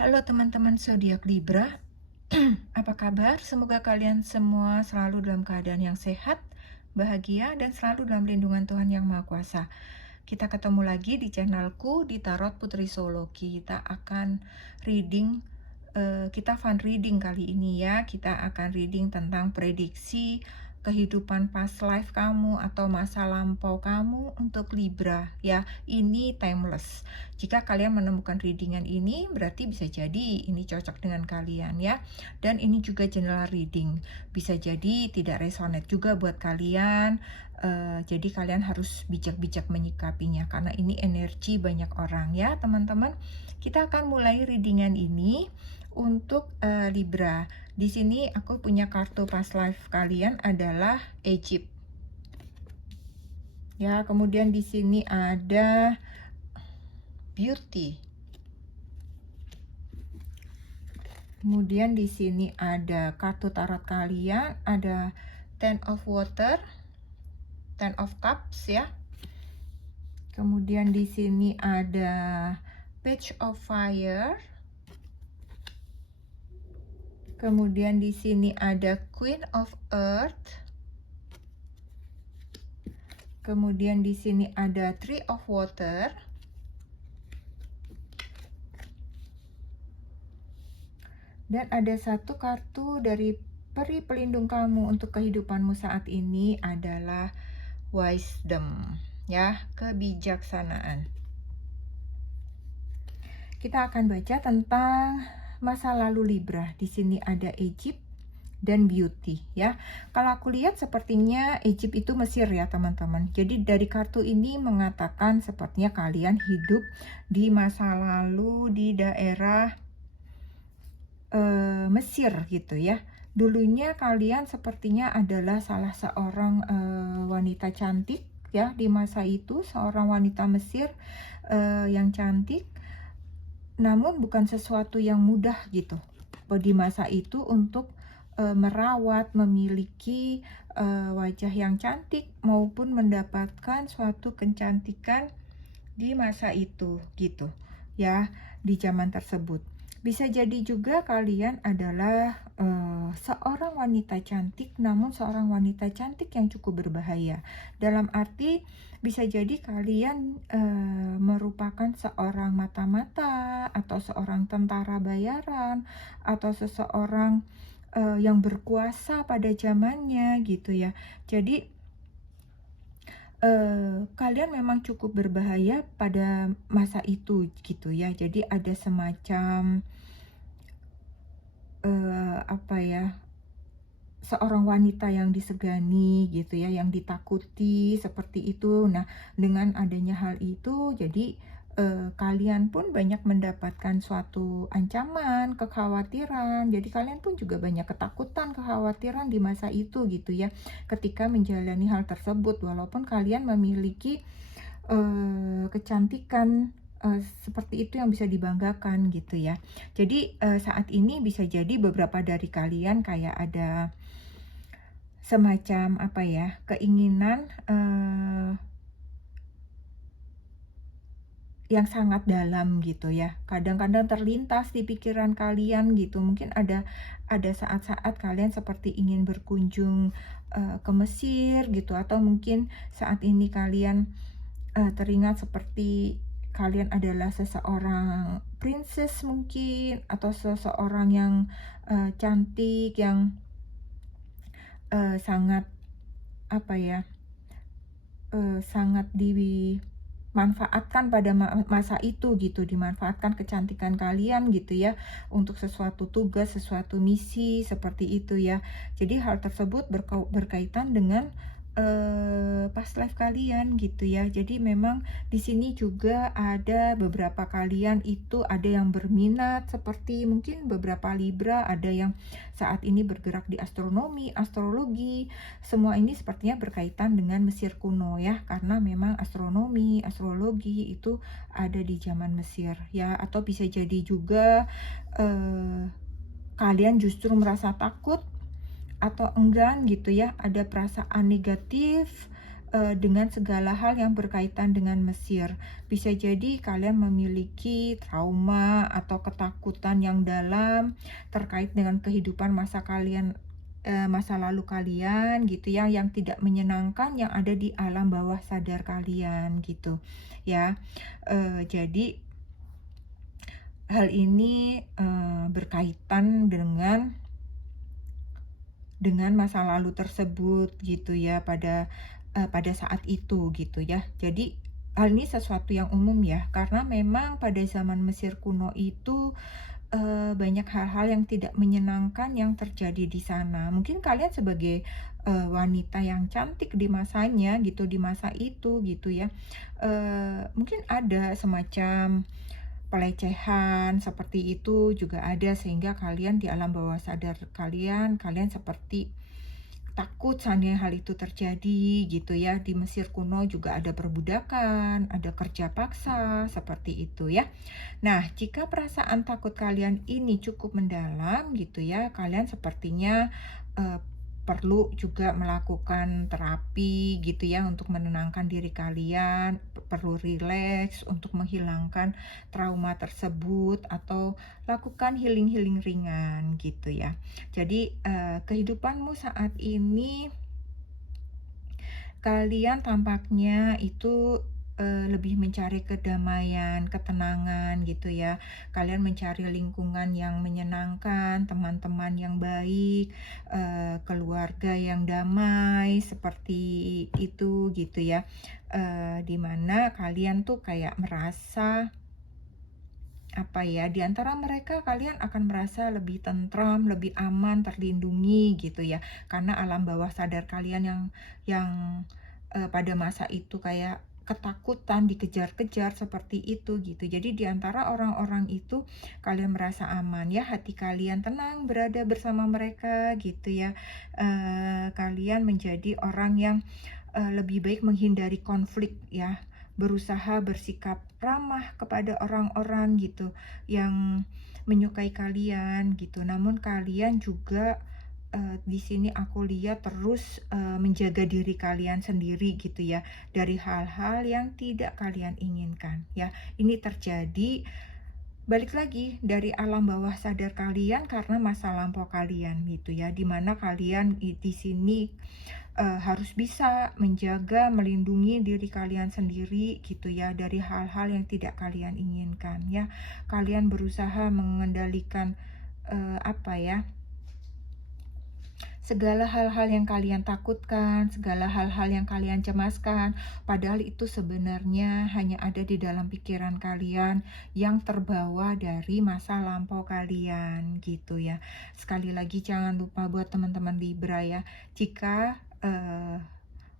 Halo teman-teman zodiak Libra, apa kabar? Semoga kalian semua selalu dalam keadaan yang sehat, bahagia, dan selalu dalam lindungan Tuhan Yang Maha Kuasa. Kita ketemu lagi di channelku di Tarot Putri Solo. Kita akan reading, kita fun reading kali ini ya. Kita akan reading tentang prediksi kehidupan past life kamu atau masa lampau kamu untuk Libra ya. Ini timeless. Jika kalian menemukan readingan ini, berarti bisa jadi ini cocok dengan kalian ya. Dan ini juga general reading. Bisa jadi tidak resonate juga buat kalian. Jadi kalian harus bijak-bijak menyikapinya karena ini energi banyak orang ya teman-teman. Kita akan mulai readingan ini untuk Libra. Di sini aku punya kartu past life kalian adalah Egypt. Ya, kemudian di sini ada Beauty. Kemudian di sini ada kartu tarot kalian, ada Ten of Water, Ten of Cups ya. Kemudian di sini ada Page of Fire. Kemudian di sini ada Queen of Earth. Kemudian di sini ada Three of Water. Dan ada satu kartu dari peri pelindung kamu untuk kehidupanmu saat ini adalah Wisdom, ya, kebijaksanaan. Kita akan baca tentang masa lalu Libra. Di sini ada Egypt dan Beauty, ya. Kalau aku lihat sepertinya Egypt itu Mesir ya, teman-teman. Jadi dari kartu ini mengatakan sepertinya kalian hidup di masa lalu di daerah Mesir gitu ya. Dulunya kalian sepertinya adalah salah seorang wanita cantik ya di masa itu, seorang wanita Mesir yang cantik. Namun bukan sesuatu yang mudah gitu di masa itu untuk merawat, memiliki wajah yang cantik maupun mendapatkan suatu kecantikan di masa itu gitu ya, di zaman tersebut. Bisa jadi juga kalian adalah seorang wanita cantik, namun seorang wanita cantik yang cukup berbahaya. Dalam arti bisa jadi kalian merupakan seorang mata-mata atau seorang tentara bayaran atau seseorang yang berkuasa pada zamannya gitu ya. Jadi kalian memang cukup berbahaya pada masa itu gitu ya. Jadi ada semacam apa ya, seorang wanita yang disegani gitu ya, yang ditakuti seperti itu. Nah, dengan adanya hal itu jadi kalian pun banyak mendapatkan suatu ancaman, kekhawatiran. Jadi kalian pun juga banyak ketakutan, kekhawatiran di masa itu gitu ya, ketika menjalani hal tersebut. Walaupun kalian memiliki kecantikan seperti itu yang bisa dibanggakan gitu ya. Jadi saat ini bisa jadi beberapa dari kalian kayak ada semacam apa ya, keinginan yang sangat dalam gitu ya. Kadang-kadang terlintas di pikiran kalian gitu. Mungkin ada saat-saat kalian seperti ingin berkunjung ke Mesir gitu, atau mungkin saat ini kalian teringat seperti kalian adalah seseorang princess mungkin, atau seseorang yang cantik, yang sangat apa ya, sangat dimanfaatkan pada masa itu gitu, dimanfaatkan kecantikan kalian gitu ya untuk sesuatu tugas, sesuatu misi seperti itu ya. Jadi hal tersebut berkaitan dengan past life kalian gitu ya. Jadi memang di sini juga ada beberapa kalian itu ada yang berminat seperti mungkin beberapa Libra, ada yang saat ini bergerak di astronomi, astrologi. Semua ini sepertinya berkaitan dengan Mesir kuno ya, karena memang astronomi, astrologi itu ada di zaman Mesir ya. Atau bisa jadi juga kalian justru merasa takut atau enggan gitu ya, ada perasaan negatif dengan segala hal yang berkaitan dengan Mesir. Bisa jadi kalian memiliki trauma atau ketakutan yang dalam terkait dengan kehidupan masa lalu kalian gitu ya, yang tidak menyenangkan yang ada di alam bawah sadar kalian gitu ya. Jadi hal ini berkaitan dengan masa lalu tersebut gitu ya, pada saat itu gitu ya. Jadi hal ini sesuatu yang umum ya, karena memang pada zaman Mesir kuno itu banyak hal-hal yang tidak menyenangkan yang terjadi di sana. Mungkin kalian sebagai wanita yang cantik di masanya gitu, di masa itu gitu ya, mungkin ada semacam pelecehan seperti itu juga ada, sehingga kalian di alam bawah sadar kalian seperti takut seandainya hal itu terjadi gitu ya. Di Mesir kuno juga ada perbudakan, ada kerja paksa seperti itu ya. Nah, jika perasaan takut kalian ini cukup mendalam gitu ya, kalian sepertinya perlu juga melakukan terapi gitu ya untuk menenangkan diri kalian, perlu rileks untuk menghilangkan trauma tersebut atau lakukan healing-healing ringan gitu ya. Jadi kehidupanmu saat ini kalian tampaknya itu lebih mencari kedamaian, ketenangan gitu ya. Kalian mencari lingkungan yang menyenangkan, teman-teman yang baik, keluarga yang damai, seperti itu gitu ya. Di mana kalian tuh kayak merasa apa ya, di antara mereka kalian akan merasa lebih tentram, lebih aman, terlindungi gitu ya. Karena alam bawah sadar kalian yang pada masa itu kayak ketakutan, dikejar-kejar seperti itu gitu. Jadi di antara orang-orang itu kalian merasa aman ya, hati kalian tenang berada bersama mereka gitu ya. Kalian menjadi orang yang lebih baik menghindari konflik ya, berusaha bersikap ramah kepada orang-orang gitu yang menyukai kalian gitu. Namun kalian juga di sini aku lihat terus menjaga diri kalian sendiri gitu ya, dari hal-hal yang tidak kalian inginkan ya. Ini terjadi balik lagi dari alam bawah sadar kalian karena masa lampau kalian gitu ya, dimana kalian di sini harus bisa menjaga, melindungi diri kalian sendiri gitu ya, dari hal-hal yang tidak kalian inginkan ya. Kalian berusaha mengendalikan apa ya, segala hal-hal yang kalian takutkan, segala hal-hal yang kalian cemaskan, padahal itu sebenarnya hanya ada di dalam pikiran kalian yang terbawa dari masa lampau kalian gitu ya. Sekali lagi jangan lupa buat teman-teman Libra ya, jika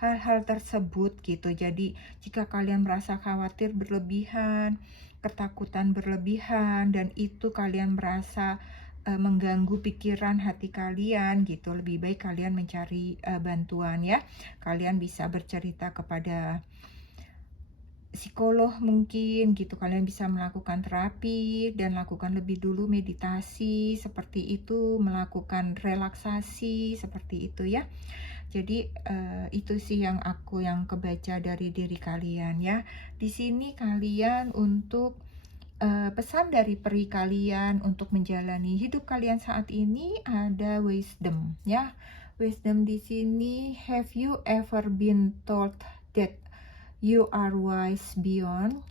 hal-hal tersebut gitu. Jadi jika kalian merasa khawatir berlebihan, ketakutan berlebihan, dan itu kalian merasa mengganggu pikiran hati kalian gitu, lebih baik kalian mencari bantuan ya. Kalian bisa bercerita kepada psikolog mungkin gitu. Kalian bisa melakukan terapi dan lakukan lebih dulu meditasi seperti itu, melakukan relaksasi seperti itu ya. Jadi itu sih yang kebaca dari diri kalian ya. Di sini kalian untuk pesan dari peri kalian untuk menjalani hidup kalian saat ini ada wisdom ya. Wisdom di sini, have you ever been told that you are wise beyond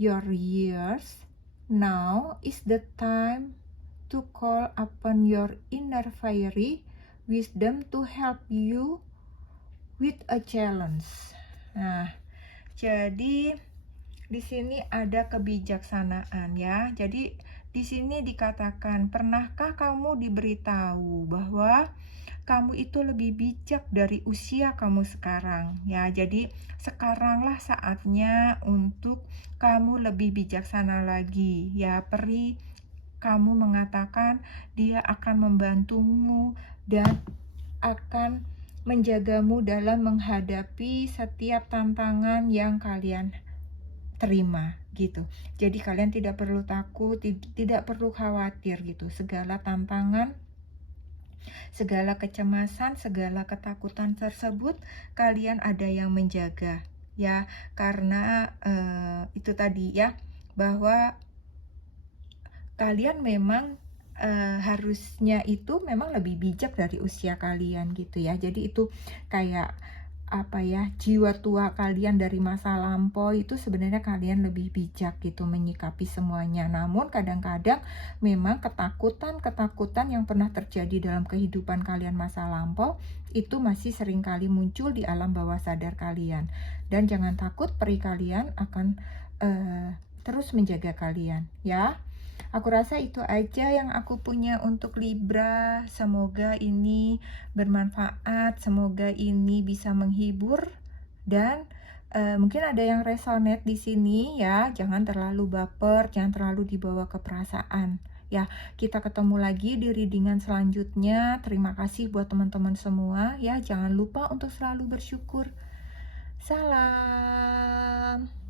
your years? Now is the time to call upon your inner fiery wisdom to help you with a challenge. Nah, jadi di sini ada kebijaksanaan ya. Jadi di sini dikatakan, pernahkah kamu diberitahu bahwa kamu itu lebih bijak dari usia kamu sekarang ya. Jadi sekaranglah saatnya untuk kamu lebih bijaksana lagi ya. Peri kamu mengatakan dia akan membantumu dan akan menjagamu dalam menghadapi setiap tantangan yang kalian terima gitu. Jadi kalian tidak perlu takut, tidak perlu khawatir gitu. Segala tantangan Segala kecemasan, segala ketakutan tersebut kalian ada yang menjaga. Ya, karena itu tadi ya, bahwa kalian memang harusnya itu memang lebih bijak dari usia kalian gitu ya. Jadi itu kayak apa ya, jiwa tua kalian dari masa lampau itu sebenarnya kalian lebih bijak gitu menyikapi semuanya. Namun kadang-kadang memang ketakutan-ketakutan yang pernah terjadi dalam kehidupan kalian masa lampau itu masih sering kali muncul di alam bawah sadar kalian. Dan jangan takut, peri kalian akan terus menjaga kalian ya. Aku rasa itu aja yang aku punya untuk Libra. Semoga ini bermanfaat, semoga ini bisa menghibur dan mungkin ada yang resonate di sini ya. Jangan terlalu baper, jangan terlalu dibawa ke perasaan. Ya, kita ketemu lagi di readingan selanjutnya. Terima kasih buat teman-teman semua ya. Jangan lupa untuk selalu bersyukur. Salam.